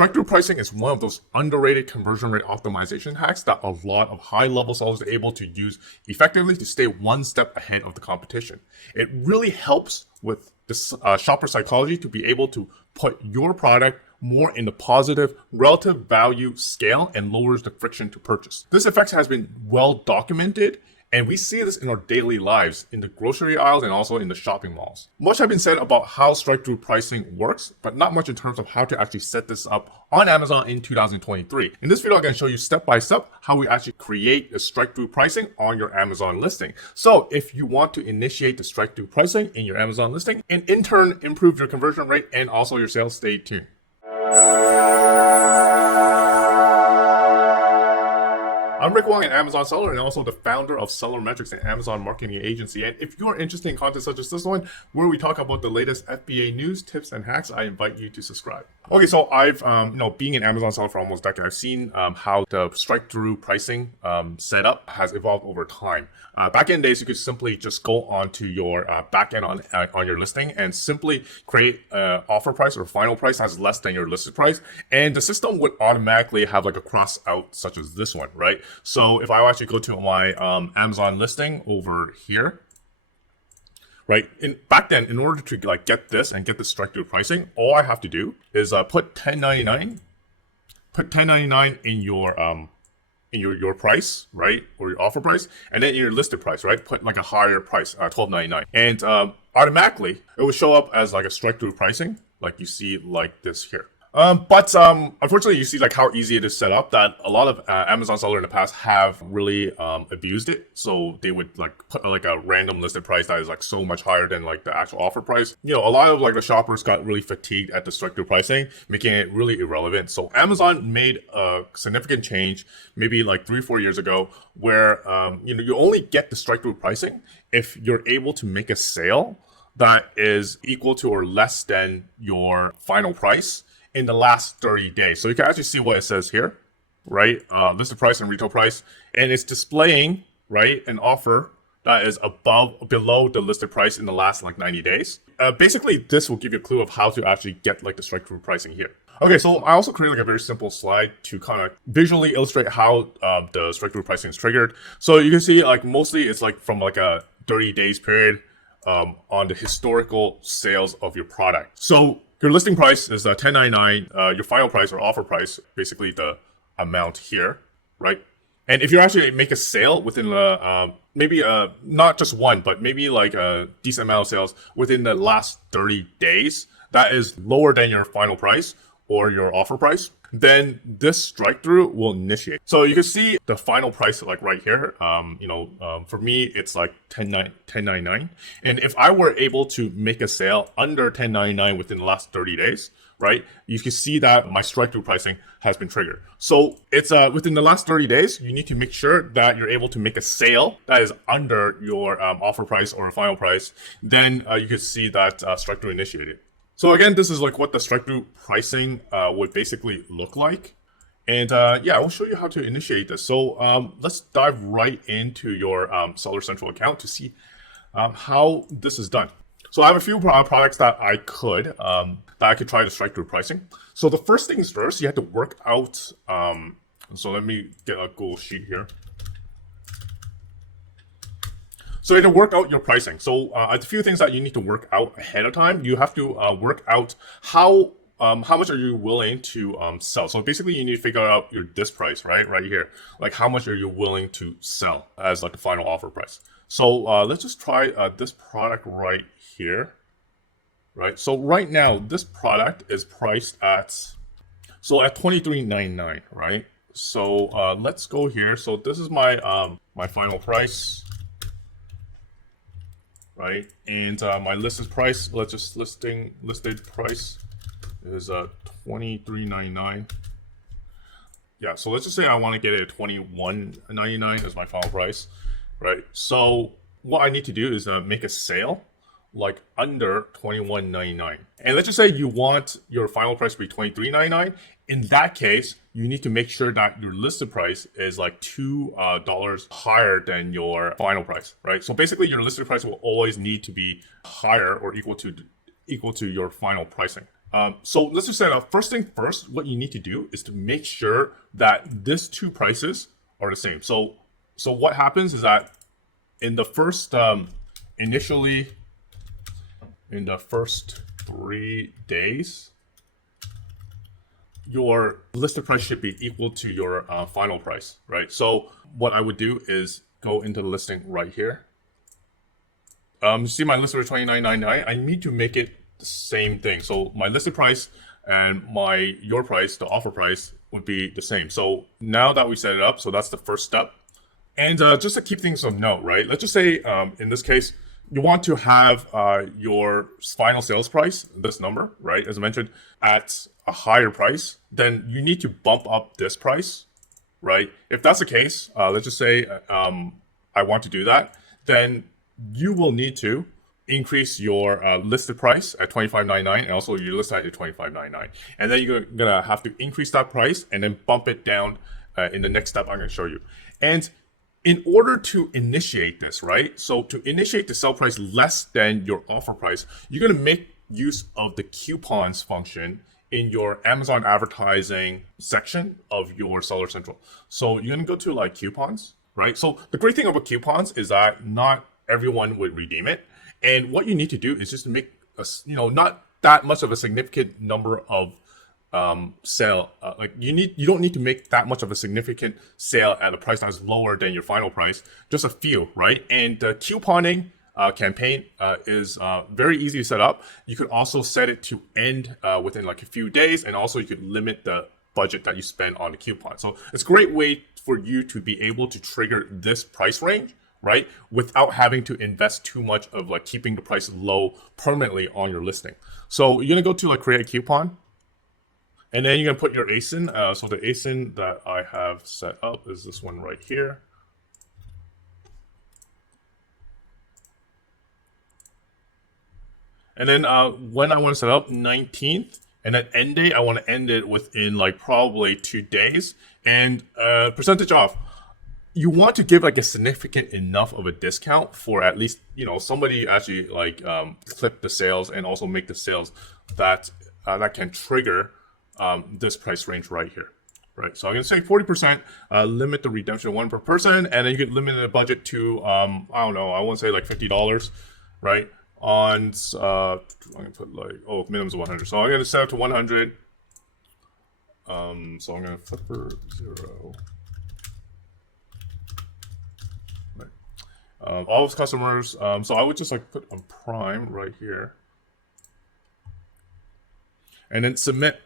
Strike-through pricing is one of those underrated conversion rate optimization hacks that a lot of high-level sellers are able to use effectively to stay one step ahead of the competition. It really helps with this shopper psychology to be able to put your product more in the positive relative value scale and lowers the friction to purchase. This effect has been well documented, and we see this in our daily lives in the grocery aisles and also in the shopping malls. Much has been said about how strike-through pricing works, but not much in terms of how to actually set this up on Amazon in 2023. In this video, I'm going to show you step by step how we actually create the strike-through pricing on your Amazon listing. So if you want to initiate the strike-through pricing in your Amazon listing and in turn improve your conversion rate and also your sales, stay tuned. I'm Rick Wong, an Amazon seller and also the founder of SellerMetrics, an Amazon marketing agency. And if you're interested in content such as this one, where we talk about the latest FBA news, tips, and hacks, I invite you to subscribe. Okay, so I've, being an Amazon seller for almost a decade, I've seen how the strike-through pricing setup has evolved over time. Back in days, you could simply just go onto your backend on your listing and simply create an offer price or final price that's less than your listed price, and the system would automatically have like a cross out such as this one, right? So if I actually go to my Amazon listing over here, right? Back then, in order to like get this and get the strike-through pricing, all I have to do is put $10.99 in your price, right, or your offer price, and then your listed price, right, put like a higher price, $12.99, and automatically it will show up as like a strike-through pricing, like you see like this here. But unfortunately, you see like how easy it is set up that a lot of Amazon sellers in the past have really abused it. So they would like put like a random listed price that is like so much higher than like the actual offer price. You know, a lot of like the shoppers got really fatigued at the strike-through pricing, making it really irrelevant. So Amazon made a significant change maybe like 3-4 years ago where you only get the strike-through pricing if you're able to make a sale that is equal to or less than your final price in the last 30 days. So you can actually see what it says here, right? Listed price and retail price, and it's displaying, right, an offer that is below the listed price in the last like 90 days. Basically, this will give you a clue of how to actually get like the strike-through pricing here. Okay, so I also created like a very simple slide to kind of visually illustrate how the strike-through pricing is triggered. So you can see like mostly it's like from like a 30 days period on the historical sales of your product. So your listing price is $10.99. Your final price or offer price, basically the amount here, right? And if you actually make a sale within the maybe not just one, but maybe like a decent amount of sales within the last 30 days, that is lower than your final price or your offer price, then this strike-through will initiate. So you can see the final price like right here. For me, it's like $10.99. And if I were able to make a sale under $10.99 within the last 30 days, right, you can see that my strike-through pricing has been triggered. So it's within the last 30 days, you need to make sure that you're able to make a sale that is under your offer price or final price. Then you can see that strike-through initiated. So again, this is like what the strike-through pricing would basically look like. And I will show you how to initiate this. So let's dive right into your Seller Central account to see how this is done. So I have a few products that I could try to strike-through pricing. So the first things first, you have to work out. So let me get a Google Sheet here. So you have to work out your pricing. So a few things that you need to work out ahead of time. You have to work out how much are you willing to sell. So basically you need to figure out your this price, right here. Like how much are you willing to sell as like the final offer price. So let's just try this product right here, right? So right now this product is priced at $23.99, right? So let's go here. So this is my my final price. Right, and my listed price, listed price is $23.99. Yeah, so let's just say I want to get it at $21.99 as my final price, right? So what I need to do is make a sale like under $21.99. And let's just say you want your final price to be $23.99. In that case, you need to make sure that your listed price is like $2 higher than your final price, right? So basically your listed price will always need to be higher or equal to your final pricing. So let's just say first thing first, what you need to do is to make sure that these two prices are the same. So what happens is that in the first initially in the first 3 days, your listed price should be equal to your final price, right? So what I would do is go into the listing right here. See my listed price $29.99. I need to make it the same thing. So my listed price and your price, the offer price, would be the same. So now that we set it up, so that's the first step. And just to keep things of note, right? Let's just say in this case, you want to have your final sales price, this number, right? As I mentioned, at a higher price, then you need to bump up this price, right? If that's the case, let's just say I want to do that, then you will need to increase your listed price at $25.99 and also your list price at $25.99. And then you're gonna have to increase that price and then bump it down in the next step I'm gonna show you. And in order to initiate this, right? So to initiate the sell price less than your offer price, you're gonna make use of the coupons function in your Amazon advertising section of your Seller Central. So you're gonna go to like coupons, right? So the great thing about coupons is that not everyone would redeem it. And what you need to do is just make not that much of a significant number of sale. You don't need to make that much of a significant sale at a price that's lower than your final price. Just a few, right? And the couponing campaign is very easy to set up. You could also set it to end within like a few days, and also you could limit the budget that you spend on the coupon. So it's a great way for you to be able to trigger this price range, right? Without having to invest too much of like keeping the price low permanently on your listing. So you're gonna go to like create a coupon, and then you're gonna put your ASIN. So the ASIN that I have set up is this one right here. And then when I want to set up 19th, and then end date, I want to end it within like probably 2 days. And percentage off, you want to give like a significant enough of a discount for at least, somebody actually like clip the sales and also make the sales that that can trigger this price range right here, right? So I'm gonna say 40%, limit the redemption one per person, and then you can limit the budget to I don't know, I want to say like $50, right? On I'm gonna put like minimum is 100, so I'm gonna set it to 100. So I'm gonna flip for 0. All of customers, so I would just like put on Prime right here and then submit,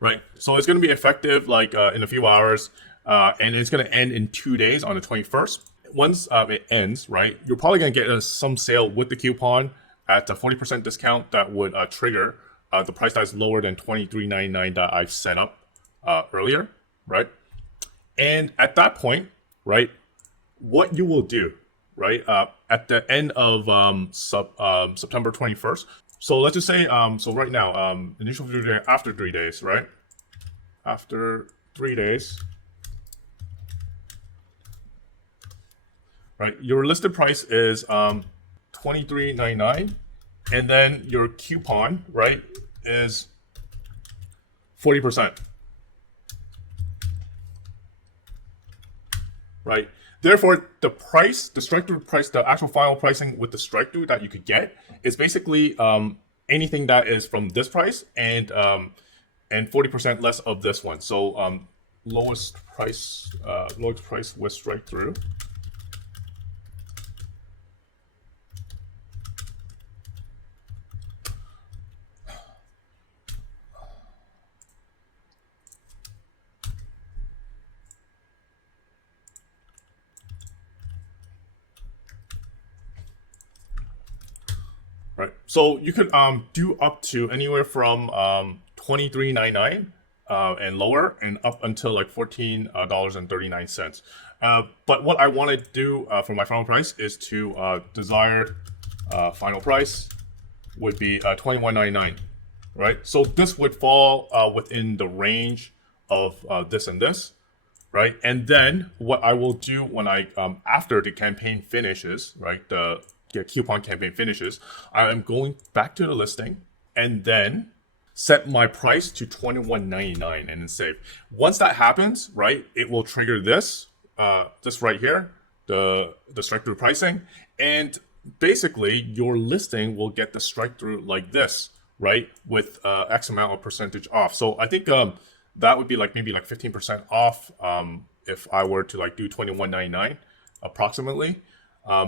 right? So it's going to be effective like in a few hours, and it's going to end in 2 days on the 21st. Once it ends, right, you're probably going to get some sale with the coupon at a 40% discount that would trigger the price that's lower than $23.99 that I've set up earlier, right? And at that point, right, what you will do, right, at the end of September 21st. So let's just say, so right now, initial due after 3 days, right? After 3 days, right? Your listed price is $23.99, and then your coupon, right, is 40%, right? Therefore, the price, the strike-through price, the actual final pricing with the strike-through that you could get is basically anything that is from this price and 40% less of this one. So lowest price with strike-through. Right. So you could do up to anywhere from $23.99 and lower, and up until like $14.39. But what I want to do for my final price is to desired final price would be $21.99. Right. So this would fall within the range of this and this. Right. And then what I will do when I after the campaign finishes, right, the coupon campaign finishes, I am going back to the listing, and then set my price to $21.99 and then save. Once that happens, right, it will trigger this right here, the strike through pricing, and basically your listing will get the strike through like this, right, with X amount of percentage off. So I think that would be like maybe like 15% off if I were to like do $21.99 approximately.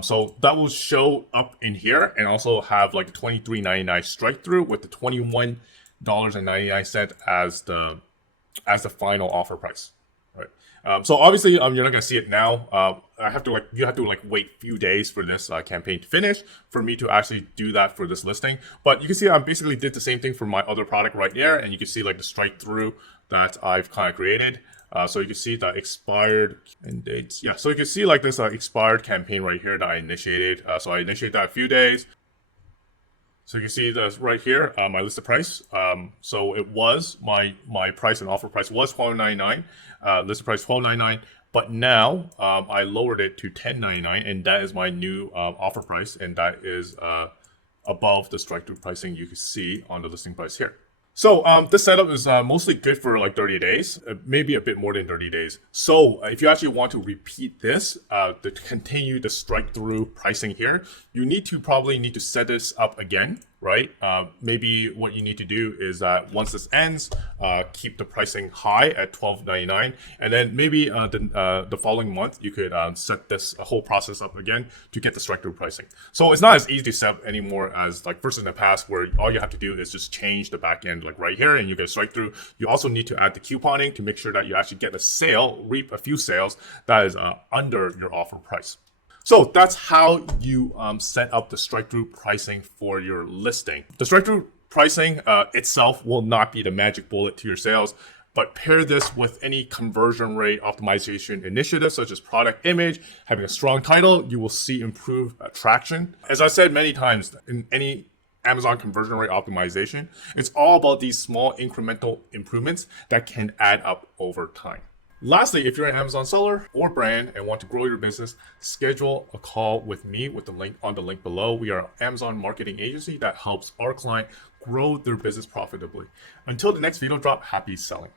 So that will show up in here and also have like $23.99 strike through with the $21.99 as the final offer price, right? So obviously you're not gonna see it now. You have to wait a few days for this campaign to finish for me to actually do that for this listing. But you can see I basically did the same thing for my other product right there, and you can see like the strike through that I've kind of created. So you can see the expired end dates. Yeah, so you can see like this expired campaign right here that I initiated. So I initiated that a few days. So you can see this right here, my listed price. So it was my price and offer price was $12.99, listed price $12.99. But now I lowered it to $10.99, and that is my new offer price, and that is above the strike through pricing you can see on the listing price here. So this setup is mostly good for like 30 days, maybe a bit more than 30 days. So if you actually want to repeat this to continue the strike through pricing here, you probably need to set this up again, right? Maybe what you need to do is that once this ends, keep the pricing high at $12.99, and then maybe the following month you could set this whole process up again to get the strike through pricing. So it's not as easy to set up anymore as like versus in the past, where all you have to do is just change the back end like right here and you get a strike through. You also need to add the couponing to make sure that you actually get a sale, reap a few sales that is under your offer price. So that's how you set up the strike through pricing for your listing. The strike through pricing itself will not be the magic bullet to your sales, but pair this with any conversion rate optimization initiatives such as product image, having a strong title, you will see improved traction. As I said many times, in any Amazon conversion rate optimization, it's all about these small incremental improvements that can add up over time. Lastly, if you're an Amazon seller or brand and want to grow your business, schedule a call with me with the link on the link below. We are an Amazon marketing agency that helps our client grow their business profitably. Until the next video drop, happy selling.